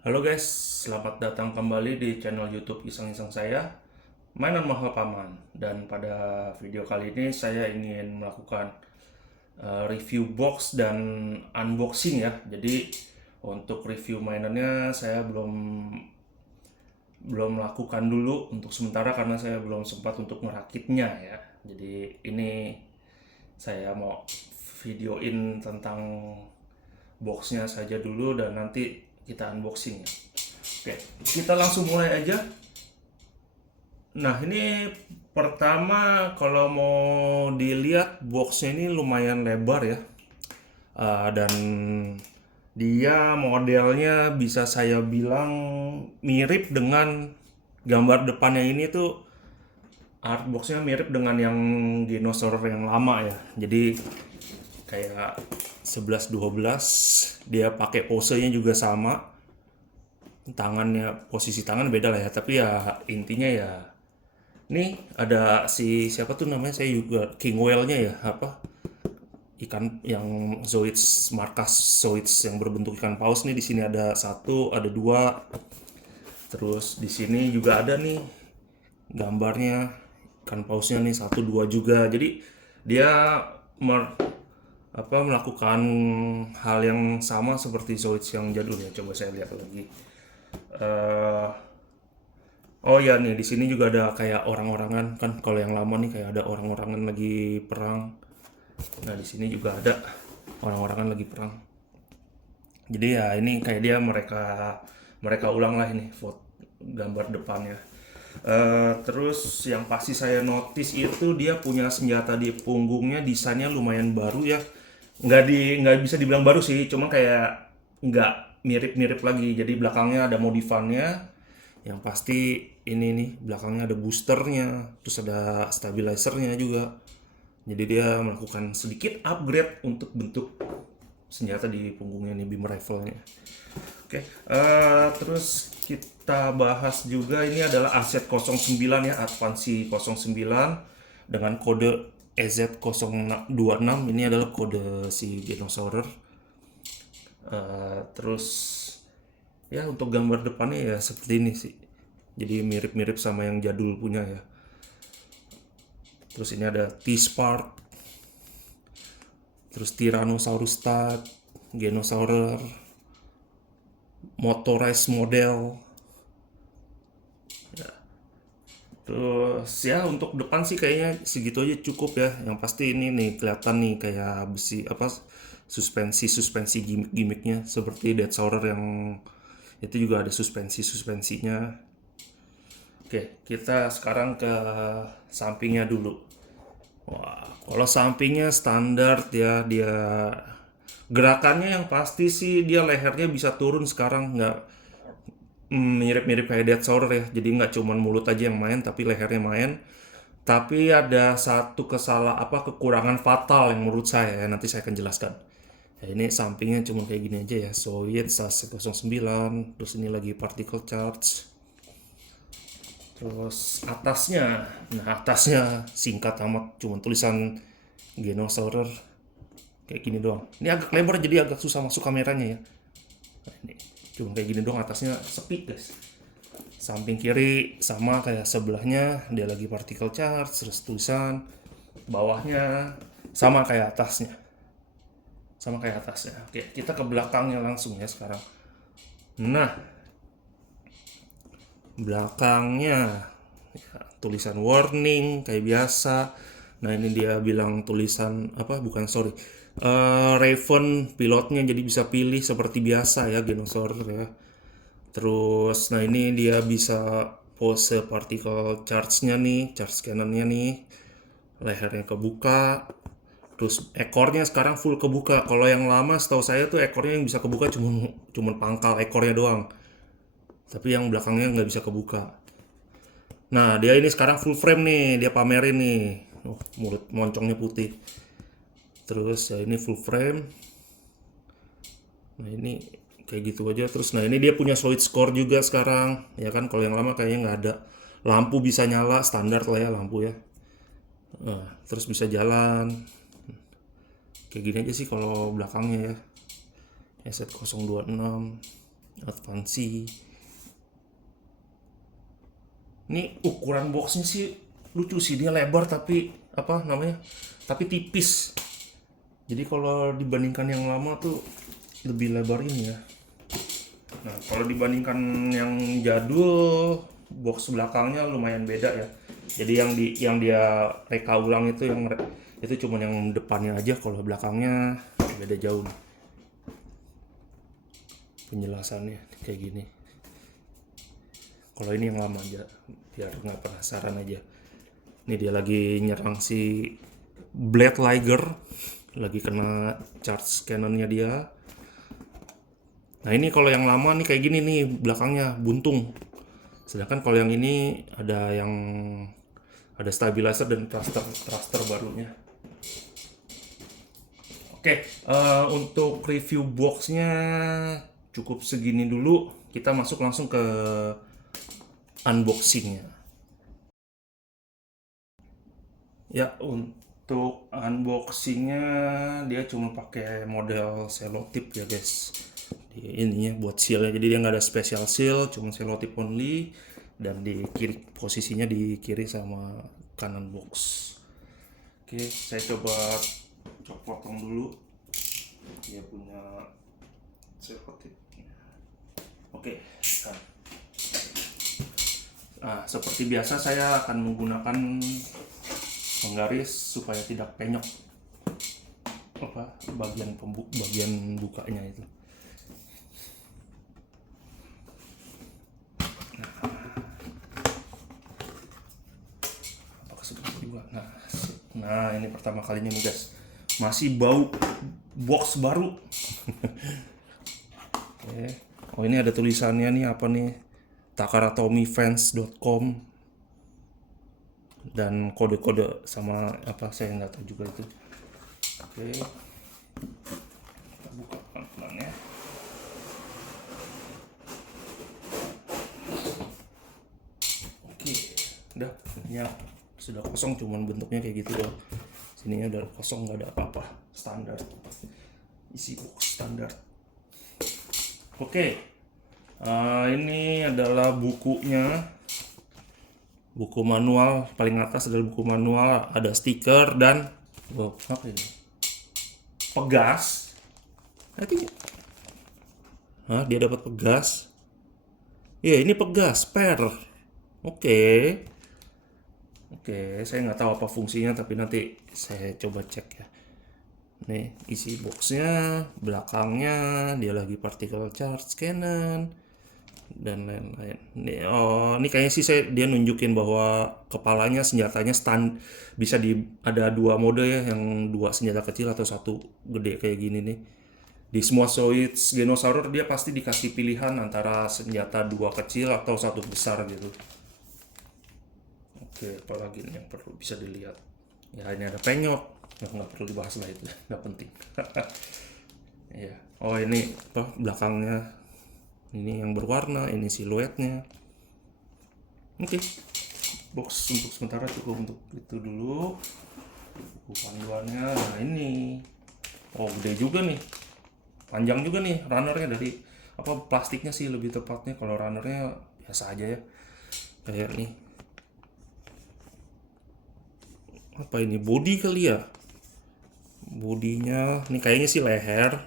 Halo guys, selamat datang kembali di channel YouTube Iseng-Iseng saya. Mainan Mahal Paman. Dan pada video kali ini saya ingin melakukan review box dan unboxing ya. Jadi untuk review mainannya saya belum belum lakukan dulu untuk sementara karena saya belum sempat untuk merakitnya ya. Jadi ini saya mau videoin tentang boxnya saja dulu dan nanti kita unboxing ya. Oke, kita langsung mulai aja. Nah, ini pertama kalau mau dilihat boxnya ini lumayan lebar ya. Dan dia modelnya bisa saya bilang mirip dengan gambar depannya ini tuh artboxnya mirip dengan yang dinosaur yang lama ya. Jadi kayak 11-12 dia pakai posenya juga sama, tangannya posisi tangan beda lah ya, tapi ya intinya ya nih ada si siapa tuh namanya, saya juga king whale-nya ya, apa, ikan yang zoids, markas zoids yang berbentuk ikan paus nih. Di sini ada satu, ada dua, terus di sini juga ada nih gambarnya ikan pausnya nih satu dua juga. Jadi dia melakukan hal yang sama seperti zoids yang jadul ya. Coba saya lihat lagi. eh Oh ya nih, di sini juga ada kayak orang-orangan kan. Kalau yang lama nih kayak ada orang-orangan lagi perang. Nah, di sini juga ada orang-orangan lagi perang. Jadi ya ini kayak dia mereka mereka ulang lah ini foto gambar depannya. Terus yang pasti saya notice itu dia punya senjata di punggungnya, desainnya lumayan baru ya. Nggak bisa dibilang baru sih, cuma kayak nggak mirip-mirip lagi. Jadi belakangnya ada modifannya. Yang pasti ini nih belakangnya ada boosternya, terus ada stabilizernya juga. Jadi dia melakukan sedikit upgrade untuk bentuk senjata di punggungnya nih, beam rifle-nya. Oke, terus kita bahas juga ini adalah Aset 09 ya, Advansi 09 dengan kode EZ026. Ini adalah kode si dinosaur. Terus ya untuk gambar depannya ya seperti ini sih. Jadi mirip-mirip sama yang jadul punya ya. Terus ini ada T-Spark, terus Tyrannosaurus Stad, Genosaurer, Motorized model. Terus ya untuk depan sih kayaknya segitu aja cukup ya. Yang pasti ini nih kelihatan nih kayak besi apa, suspensi gimmicknya seperti Dead Saurer yang itu juga ada suspensinya. Oke, kita sekarang ke sampingnya dulu. Wah, kalau sampingnya standar ya, dia gerakannya yang pasti sih dia lehernya bisa turun sekarang, nggak mirip-mirip kayak Dead Saurer ya. Jadi nggak cuman mulut aja yang main, tapi lehernya main. Tapi ada satu kekurangan fatal yang menurut saya ya, nanti saya akan jelaskan. Ya, ini sampingnya cuma kayak gini aja ya, Soviet SAS-09, terus ini lagi particle charge. Terus atasnya singkat amat, cuma tulisan Genosaurer kayak gini doang. Ini agak lebar jadi agak susah masuk kameranya ya. Nah, ini cuma kayak gini doang, atasnya sepi guys. Samping kiri sama kayak sebelahnya, dia lagi particle charge, terus tulisan bawahnya sama kayak atasnya. Oke, kita ke belakangnya langsung ya sekarang. Nah, belakangnya ya, tulisan warning kayak biasa. Nah, ini dia bilang tulisan apa, bukan, sorry, Raven pilotnya, jadi bisa pilih seperti biasa ya Genosaur ya. Terus nah ini dia bisa pose particle charge-nya nih, charge cannon-nya nih, lehernya kebuka. Terus ekornya sekarang full kebuka. Kalau yang lama setahu saya tuh ekornya yang bisa kebuka cuma pangkal ekornya doang. Tapi yang belakangnya nggak bisa kebuka. Nah, dia ini sekarang full frame nih, dia pamerin nih. Oh, mulut moncongnya putih. Terus ya ini full frame. Nah, ini kayak gitu aja. Terus nah ini dia punya solid score juga sekarang. Ya kan, kalau yang lama kayaknya nggak ada. Lampu bisa nyala, standar lah ya lampu ya. Nah, terus bisa jalan. Kayak gini aja sih kalau belakangnya ya. Eset 026. Advansi. Ini ukuran boxnya sih lucu sih, dia lebar tapi apa namanya? Tapi tipis. Jadi kalau dibandingkan yang lama tuh lebih lebar ini ya. Nah, kalau dibandingkan yang jadul, box belakangnya lumayan beda ya. Jadi yang dia reka ulang itu itu cuma yang depannya aja, kalau belakangnya beda jauh nih. Penjelasannya kayak gini. Kalau ini yang lama aja, biar nggak penasaran aja. Ini dia lagi nyerang si Blade Liger, lagi kena charge cannonnya dia. Nah ini kalau yang lama nih kayak gini nih, belakangnya buntung. Sedangkan kalau yang ini ada stabilizer dan thruster barunya. Oke, untuk review boxnya cukup segini dulu. Kita masuk langsung ke unboxingnya. Ya, untuk unboxingnya dia cuma pakai model selotip ya guys. Ininya buat sealnya, jadi dia nggak ada special seal, cuma selotip only, dan di kiri posisinya di kiri sama kanan box. Oke, saya coba potong dulu. Dia punya selotip. Oke, nah, seperti biasa saya akan menggunakan menggaris supaya tidak penyok bagian bukanya itu. Apakah sudah juga? Nah ini pertama kalinya nih guys, masih bau box baru. Oke. Oh ini ada tulisannya nih, apa nih, takaratomifans.com, dan kode-kode sama apa saya nggak tahu juga itu. Oke, kita buka pelan-pelan ya. Oke, udah, ya sudah kosong, cuman bentuknya kayak gitu doang. Sininya udah kosong, nggak ada apa-apa, standar isi box standar. Oke, ini adalah bukunya. Buku manual, paling atas adalah buku manual, ada stiker dan apa ini? Pegas. Dia dapat pegas. Ya, ini pegas, spare. Oke. Oke, saya nggak tahu apa fungsinya, tapi nanti saya coba cek ya. Nih, isi boxnya, belakangnya dia lagi particle charge cannon dan lain-lain. Ini kayaknya sih dia nunjukin bahwa kepalanya, senjatanya bisa ada dua mode ya, yang dua senjata kecil atau satu gede kayak gini nih. Di semua Zoids Genosaurus dia pasti dikasih pilihan antara senjata dua kecil atau satu besar gitu. Oke, apalagi yang perlu bisa dilihat. Ya ini ada penyok, nggak perlu dibahas lah itu, nggak penting. Ya. Oh ini apa belakangnya? Ini yang berwarna, ini siluetnya. Oke, box untuk sementara cukup untuk itu dulu. Buku panduannya, nah ini, oh gede juga nih, panjang juga nih runnernya, dari apa plastiknya sih lebih tepatnya. Kalau runnernya biasa aja ya, kayak nih. Apa ini, body kali ya? Bodinya, ini kayaknya sih leher.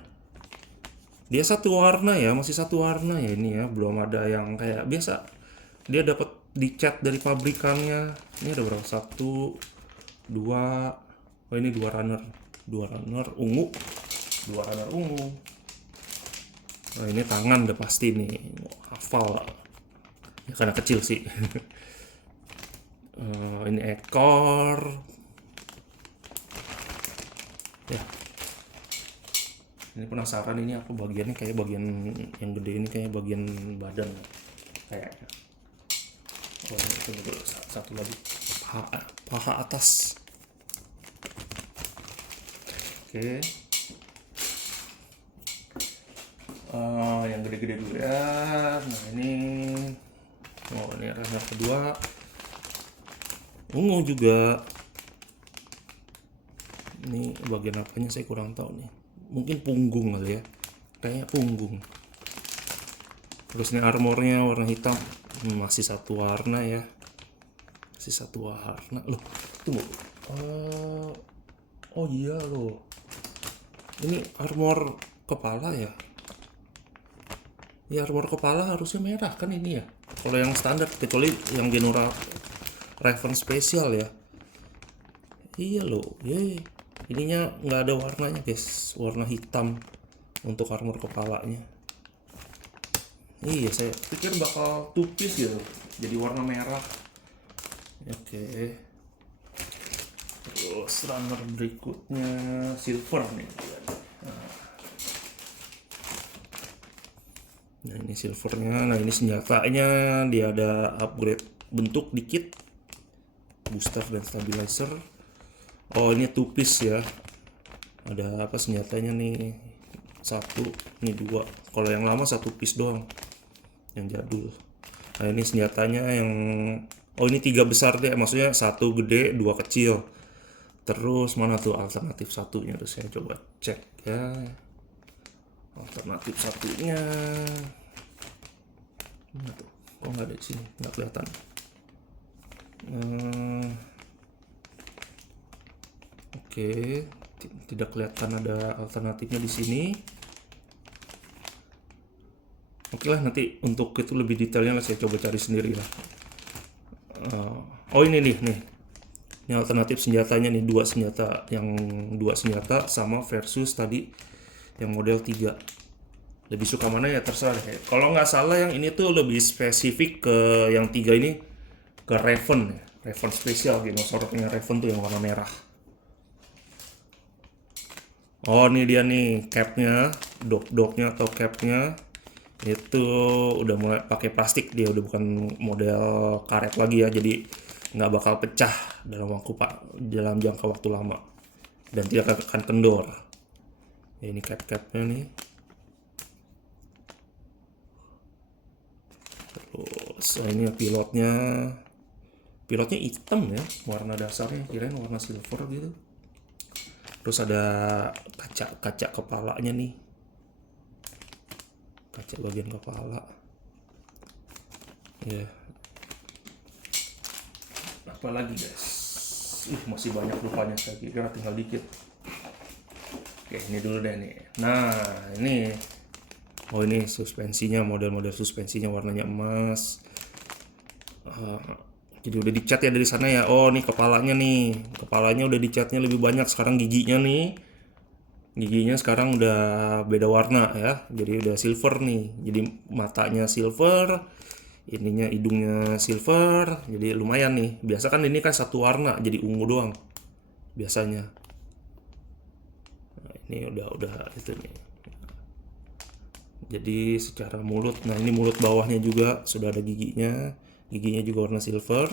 Dia satu warna ya, masih satu warna ya ini ya, belum ada yang kayak biasa. Dia dapat dicat dari pabrikannya. Ini ada berapa? Satu, dua. Oh ini dua runner ungu, dua runner ungu. Nah ini tangan udah pasti nih, hafal ya karena kecil sih. Ini ekor ya. Ini penasaran, ini apa bagiannya, kayak bagian yang gede ini kayak bagian badan kayaknya. Oh ini itu satu lagi, paha atas. Oke. Yang gede-gede dulu ya. Nah ini, oh ini runner kedua, ungu juga. Ini bagian apanya saya kurang tahu nih, mungkin punggung kali ya, kayaknya punggung. Terus ini armornya warna hitam. Masih satu warna ya. Masih satu warna. Loh, tunggu. Oh iya loh. Ini armor kepala ya. Ya armor kepala harusnya merah kan ini ya. Kalau yang standar, kecuali yang Genora Raven spesial ya. Iya loh. Yeay. Ininya nggak ada warnanya guys. Warna hitam untuk armor kepalanya. Iya, saya pikir bakal tupis gitu, jadi warna merah. Oke. Terus runner berikutnya silver nih. Nah ini silvernya. Nah ini senjatanya, dia ada upgrade bentuk dikit, booster dan stabilizer. Oh ini two piece ya. Ada apa senjatanya nih? Satu, ini dua. Kalau yang lama satu piece doang, yang jadul. Nah ini senjatanya yang, oh ini tiga besar deh, maksudnya satu gede dua kecil. Terus mana tuh alternatif satunya, terus saya coba cek ya. Alternatif satunya mana tuh, kok nggak ada di sini, nggak kelihatan. Oke, tidak kelihatan ada alternatifnya di sini. Oke lah, nanti untuk itu lebih detailnya lah saya coba cari sendiri lah. Oh ini nih, ini alternatif senjatanya nih, dua senjata, yang dua senjata sama versus tadi yang model 3. Lebih suka mana ya terserah deh. Kalau nggak salah yang ini tuh lebih spesifik ke yang 3 ini, ke Raven ya. Raven spesial, dinosaurusnya Raven tuh yang warna merah. Oh ini dia nih capnya, dog-dognya atau capnya itu udah mulai pakai plastik, dia udah bukan model karet lagi ya, jadi nggak bakal pecah dalam jangka waktu lama dan tidak akan kendor. Ya, ini cap-capnya nih. Terus ini pilotnya hitam ya, warna dasarnya, kirain warna silver gitu. Terus ada kaca kepalanya nih, kaca bagian kepala ya. Apalagi guys, masih banyak rupanya, saya kira tinggal dikit. Oke ini dulu deh nih. Nah ini, oh ini suspensinya, model-model suspensinya warnanya emas. Jadi udah dicat ya dari sana ya. Oh nih kepalanya udah dicatnya lebih banyak. Sekarang giginya sekarang udah beda warna ya, jadi udah silver nih. Jadi matanya silver, ininya hidungnya silver, jadi lumayan nih. Biasa kan ini kan satu warna, jadi ungu doang biasanya. Nah, ini udah itu nih. Jadi secara mulut, nah ini mulut bawahnya juga sudah ada giginya juga warna silver.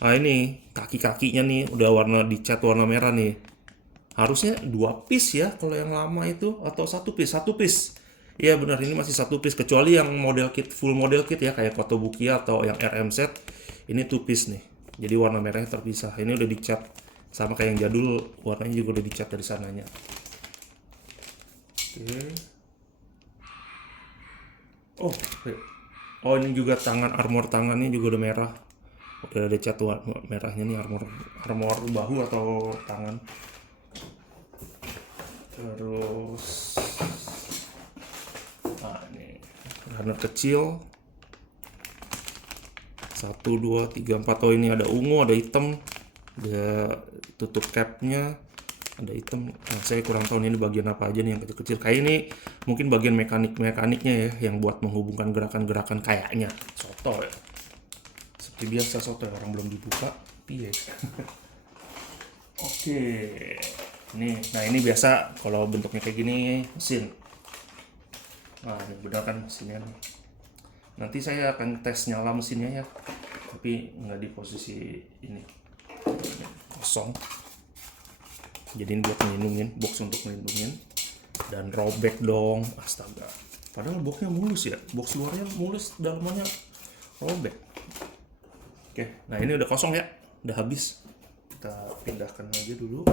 Nah ini kaki-kakinya nih udah dicat warna merah nih. Harusnya 2 piece ya kalau yang lama itu, atau satu piece. Iya benar, ini masih satu piece, kecuali yang model kit, full model kit ya, kayak Kotobukiya atau yang RMZ. Ini 2 piece nih, jadi warna merahnya terpisah. Ini udah dicat sama kayak yang jadul, warnanya juga udah dicat dari sananya. Oke. Oh ini juga armor tangannya juga udah merah, udah ada cat merahnya nih, armor bahu atau tangan. Terus ini runner kecil 1, 2, 3, 4. Oh ini ada ungu, ada hitam, ada tutup capnya, ada hitam. Nah, saya kurang tahu ini bagian apa aja nih yang kecil-kecil. Kayak ini mungkin bagian mekaniknya ya, yang buat menghubungkan gerakan-gerakan kayaknya. Soto ya, seperti biasa soto ya, orang belum dibuka. Iya. Oke. Nah ini biasa kalau bentuknya kayak gini mesin. Nah ini benar kan mesinnya nih. Nanti saya akan tes nyala mesinnya ya, tapi nggak di posisi ini, kosong. Jadi ini buat melindungin, box untuk melindungin. Dan robek dong, astaga. Padahal boxnya mulus ya, box luarnya mulus, dalamnya robek. Oke, nah ini udah kosong ya, udah habis. Kita pindahkan aja dulu.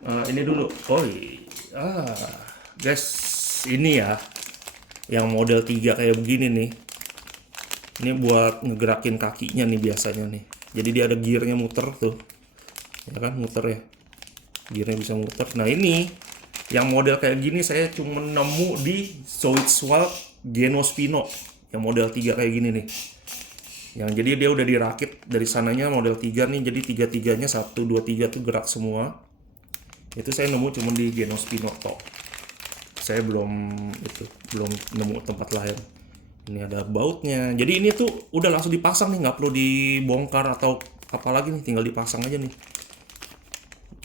Ini dulu. Guys, ini ya yang model 3 kayak begini nih, ini buat ngegerakin kakinya nih biasanya nih. Jadi dia ada gearnya muter tuh, ya kan, muter ya, gearnya bisa muter. Nah ini yang model kayak gini saya cuma nemu di Zoidswald Genospino yang model 3 kayak gini nih. Yang jadi dia udah dirakit dari sananya model 3 nih, jadi tiga-tiganya 1, 2, 3 tuh gerak semua. Itu saya nemu cuma di Genospino tok. Saya belum nemu tempat lain. Ini ada bautnya. Jadi ini tuh udah langsung dipasang nih, nggak perlu dibongkar atau apalagi nih, tinggal dipasang aja nih.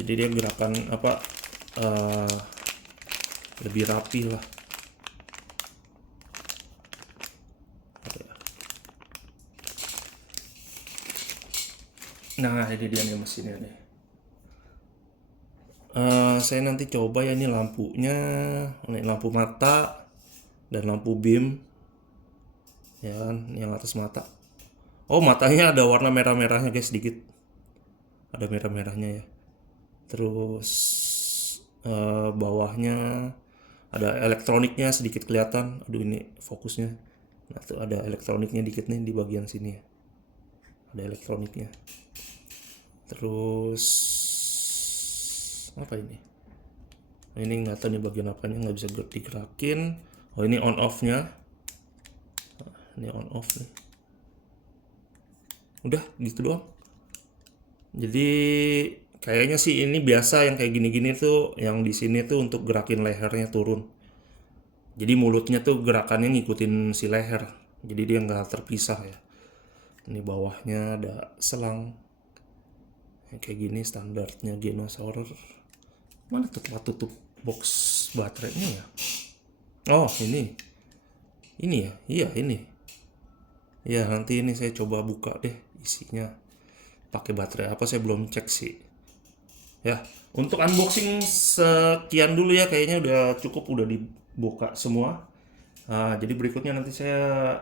Jadi dia gerakan apa lebih rapi lah. Nah ini dia nih mesinnya nih. Saya nanti coba ya, ini lampunya, ini lampu mata dan lampu beam ya kan, yang atas mata. Oh matanya ada warna merah-merahnya guys, sedikit ada merah-merahnya ya. Terus bawahnya ada elektroniknya sedikit kelihatan. Aduh ini fokusnya. Nah tuh ada elektroniknya dikit nih di bagian sini ya, ada elektroniknya. Terus apa ini? Ini nggak tahu nih bagian apanya, nggak bisa digerakin. Oh ini on off nya, ini on off nih. Udah gitu doang. Jadi kayaknya sih ini biasa yang kayak gini-gini tuh, yang di sini tuh untuk gerakin lehernya turun. Jadi mulutnya tuh gerakannya ngikutin si leher, jadi dia nggak terpisah ya. Ini bawahnya ada selang yang kayak gini, standarnya Genosaurer. Mana tuh tempat tutup box baterainya ya? Oh ini ya, iya ini ya. Nanti ini saya coba buka deh isinya pakai baterai apa, saya belum cek sih ya. Untuk unboxing sekian dulu ya, kayaknya udah cukup, udah dibuka semua. Jadi berikutnya nanti saya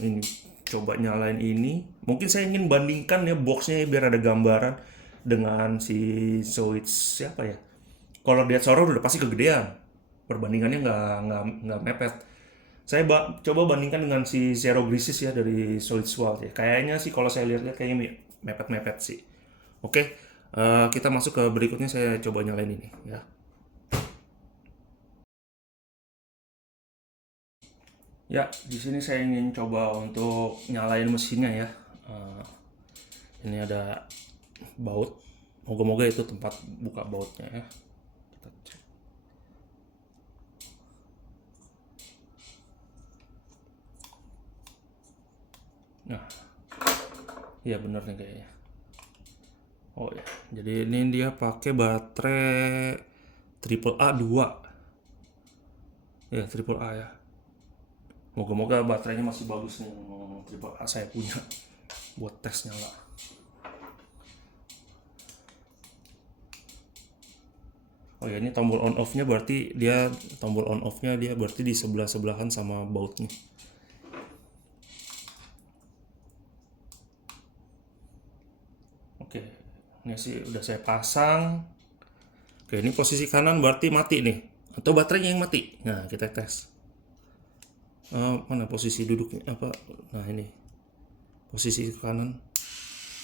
ini coba nyalain ini. Mungkin saya ingin bandingkan ya boxnya biar ada gambaran dengan si Zoids siapa ya. Kalau Dead Sorrow udah pasti kegedean, perbandingannya nggak mepet. Saya coba bandingkan dengan si Zero Grisis ya dari Zoidswald ya. Kayaknya sih kalau saya lihat-lihat kayaknya mepet-mepet sih. Oke, kita masuk ke berikutnya, saya coba nyalain ini ya. Ya, di sini saya ingin coba untuk nyalain mesinnya ya. Ini ada baut. Moga-moga itu tempat buka bautnya ya. Kita cek. Nah, iya bener nih kayaknya. Oh ya, jadi ini dia pakai baterai triple A 2. Ya, triple A ya. Moga-moga baterainya masih bagus nih, triple A saya punya buat tes nyala. Oh ya, ini tombol on off-nya berarti dia berarti di sebelah-sebelahan sama bautnya. Oke, ini sih udah saya pasang. Oke, ini posisi kanan berarti mati nih, atau baterainya yang mati. Nah, kita tes. Mana posisi duduknya apa? Nah ini posisi kanan.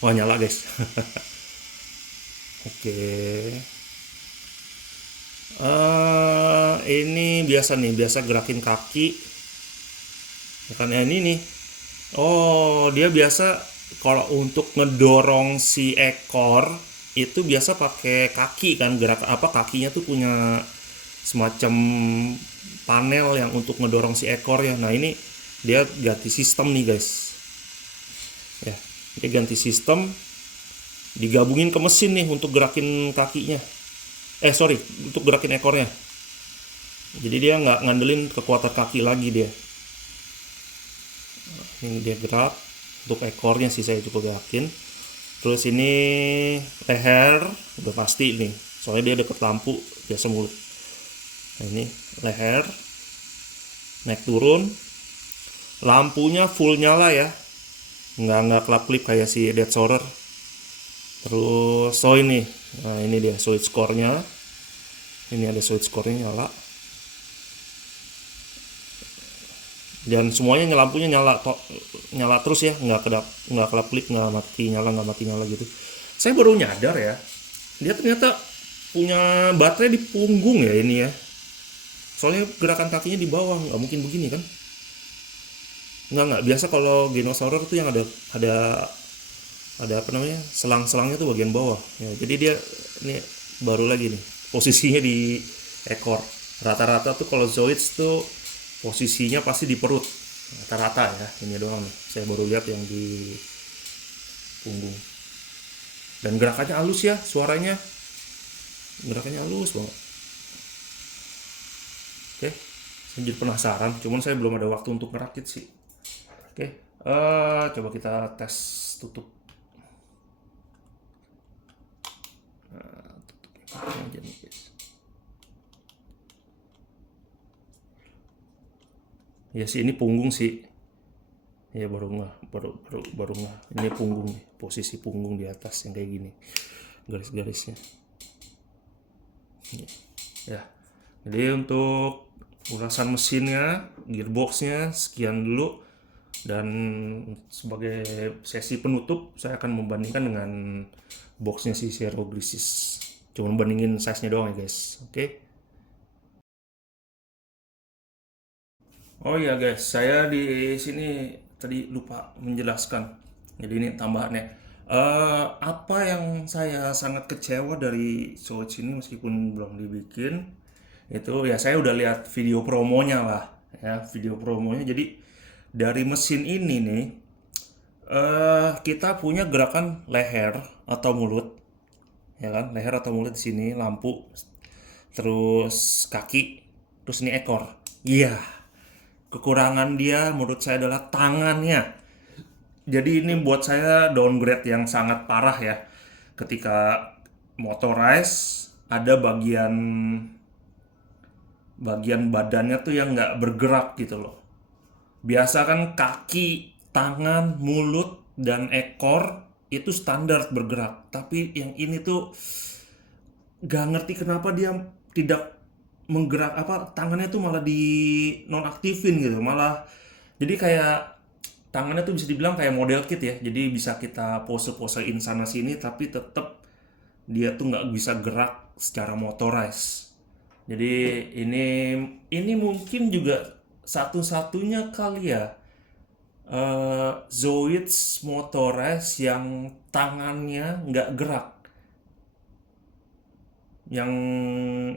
Wah nyala guys. Oke. Ini biasa gerakin kaki. Ya kan ya, ini nih. Oh dia biasa kalau untuk ngedorong si ekor itu biasa pakai kaki kan, gerak apa, kakinya tuh punya semacam panel yang untuk ngedorong si ekor ya. Nah ini dia ganti sistem nih guys ya, dia ganti sistem, digabungin ke mesin nih untuk gerakin kakinya, sorry, untuk gerakin ekornya. Jadi dia nggak ngandelin kekuatan kaki lagi dia. Ini dia gerak untuk ekornya sih, saya cukup yakin. Terus ini leher udah pasti nih, soalnya dia deket lampu biasa mulut. Nah ini leher, naik turun, lampunya full nyala ya, nggak kelap-klip kayak si Dead Sorrower. Terus ini, nah ini dia switch score-nya, ini ada switch score-nya nyala. Dan semuanya lampunya nyala terus ya, nggak kelap-kelip, nggak mati nyala gitu. Saya baru nyadar ya, dia ternyata punya baterai di punggung ya ini ya. Soalnya gerakan kakinya di bawah, nggak mungkin begini kan? Nggak, biasa kalau Genosaurer tuh yang ada apa namanya, selang-selangnya tuh bagian bawah ya. Jadi dia ini baru lagi nih posisinya di ekor. Rata-rata tuh kalau Zoids tuh posisinya pasti di perut, rata-rata ya. Ini doang nih saya baru lihat yang di punggung. Dan gerakannya halus ya, suaranya gerakannya halus banget. Oke, saya jadi penasaran, cuman saya belum ada waktu untuk ngerakit sih. Oke, coba kita tes tutup. Aja nih, guys. Ya sih, ini punggung sih. Ya baru nggak. Ini punggung nih, posisi punggung di atas yang kayak gini, garis-garisnya. Ya, jadi untuk ulasan mesinnya, gearboxnya sekian dulu. Dan sebagai sesi penutup, saya akan membandingkan dengan boxnya si Zero Grisis. Cuma bandingin size-nya doang ya guys. Oke. Oh iya guys, saya di sini tadi lupa menjelaskan. Jadi ini tambahannya. Apa yang saya sangat kecewa dari Switch ini meskipun belum dibikin, itu ya saya udah lihat video promonya lah, ya video promonya. Jadi dari mesin ini nih, kita punya gerakan leher atau mulut, ya kan? Leher atau mulut di sini, lampu, terus kaki, terus ini ekor. Iya, kekurangan dia menurut saya adalah tangannya. Jadi ini buat saya downgrade yang sangat parah ya. Ketika motorize ada bagian badannya tuh yang nggak bergerak gitu loh. Biasa kan kaki, tangan, mulut, dan ekor itu standar bergerak. Tapi yang ini tuh gak ngerti kenapa dia tidak menggerak, apa tangannya tuh malah di nonaktifin gitu. Malah jadi kayak tangannya tuh bisa dibilang kayak model kit ya. Jadi bisa kita pose-posein sana sini tapi tetap dia tuh nggak bisa gerak secara motorized. Jadi ini mungkin juga satu-satunya kali ya, Zoids motorized yang tangannya nggak gerak. Yang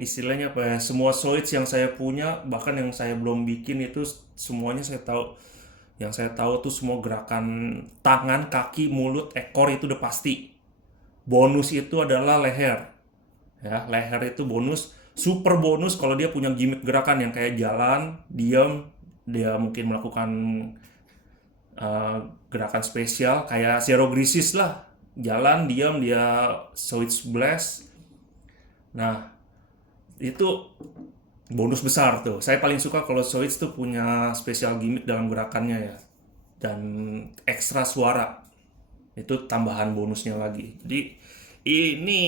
istilahnya apa ya, semua Zoids yang saya punya, bahkan yang saya belum bikin itu semuanya saya tahu. Yang saya tahu tuh semua gerakan tangan, kaki, mulut, ekor itu udah pasti. Bonus itu adalah leher. Ya, leher itu bonus, super bonus kalau dia punya gimmick gerakan yang kayak jalan, diam, dia mungkin melakukan gerakan spesial kayak Zero Grisis lah. Jalan, diam, dia switch blast. Nah, itu bonus besar tuh. Saya paling suka kalau Switch tuh punya spesial gimmick dalam gerakannya ya. Dan ekstra suara. Itu tambahan bonusnya lagi. Jadi ini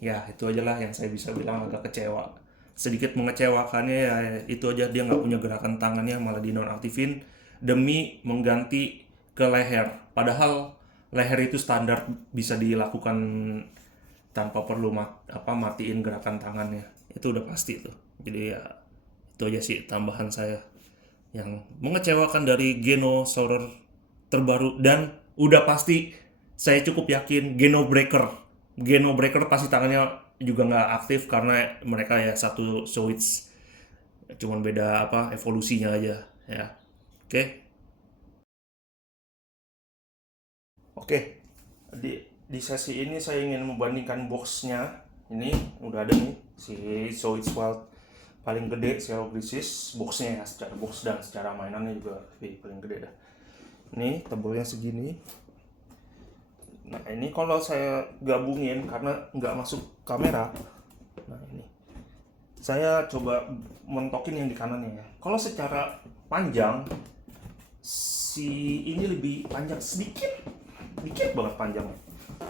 ya itu aja lah yang saya bisa bilang agak kecewa. Sedikit mengecewakannya ya itu aja, dia nggak punya gerakan tangannya malah dinonaktifin demi mengganti ke leher. Padahal leher itu standar bisa dilakukan tanpa perlu matiin gerakan tangannya. Itu udah pasti tuh. Jadi ya itu aja sih tambahan saya yang mengecewakan dari Genosaurer terbaru. Dan udah pasti saya cukup yakin Genobreaker pasti tangannya juga nggak aktif karena mereka ya satu Switch, cuman beda evolusinya aja ya. Oke. Di sesi ini saya ingin membandingkan boxnya. Ini udah ada nih si Switch Wild paling gede Zero Grisis, boxnya ya, secara box dan secara mainannya juga paling gede dah. Ini tebelnya segini. Nah ini kalau saya gabungin karena nggak masuk kamera. Nah ini saya coba mentokin yang di kanannya ya. Kalau secara panjang si ini lebih panjang sedikit banget panjangnya.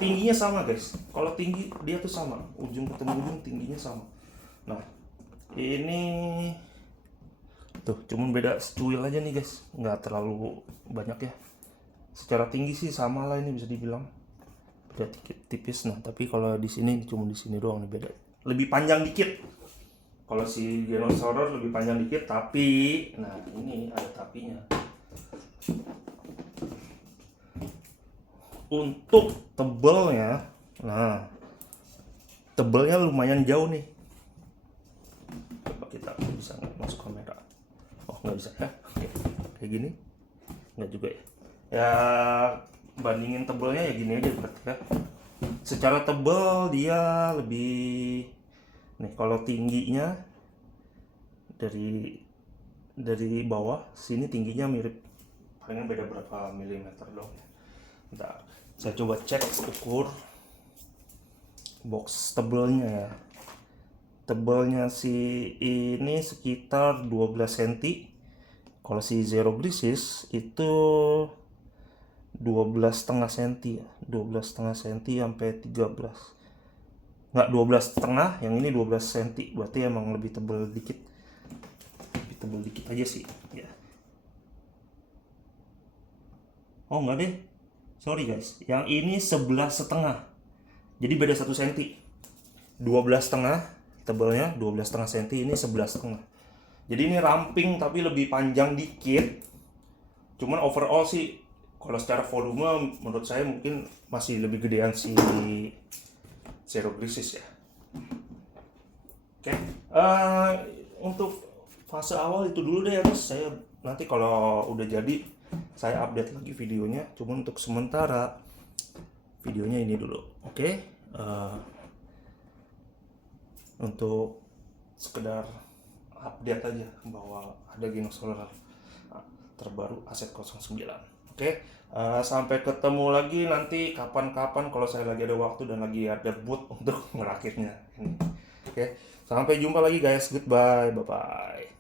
Tingginya sama guys. Kalau tinggi dia tuh sama, ujung ketemu ujung tingginya sama. Nah ini Tuh, cuman beda secuil aja nih guys, nggak terlalu banyak ya. Secara tinggi sih sama lah, ini bisa dibilang beda tipis. Nah tapi kalau di sini cuma di sini doang nih beda, lebih panjang dikit. Kalau si Genosaurus lebih panjang dikit, tapi nah ini ada tapinya. Untuk tebelnya, nah tebelnya lumayan jauh nih. Coba kita bisa nggak masuk kamera? Oh nggak bisa ya? Oke. Kayak gini? Nggak juga ya? Ya bandingin tebelnya ya gini aja berarti ya. Secara tebel dia lebih, nih kalau tingginya dari bawah sini tingginya mirip, paling beda berapa milimeter dong. Bentar, saya coba cek ukur box tebelnya ya. Tebelnya si ini sekitar 12 cm. Kalau si Zero Grisis itu 12,5 cm ya. 12,5 cm sampai 13. Nggak 12,5, yang ini 12 cm. Berarti emang lebih tebel dikit. Lebih tebel dikit aja sih ya. Oh enggak deh. Sorry guys. Yang ini 11,5. Jadi beda 1 cm. 12,5 tebelnya, 12,5 cm, ini 11,5. Jadi ini ramping tapi lebih panjang dikit. Cuman overall sih kalau secara volume menurut saya mungkin masih lebih gedean si Zero Grisis ya. Oke. Untuk fase awal itu dulu deh ya guys. Saya nanti kalau udah jadi saya update lagi videonya. Cuman untuk sementara videonya ini dulu. Oke. Untuk sekedar update aja bahwa ada Genosaurus terbaru Aset 09. Oke, sampai ketemu lagi nanti kapan-kapan kalau saya lagi ada waktu dan lagi ada boot untuk ngerakitnya ini. Oke, sampai jumpa lagi guys, goodbye, bye bye.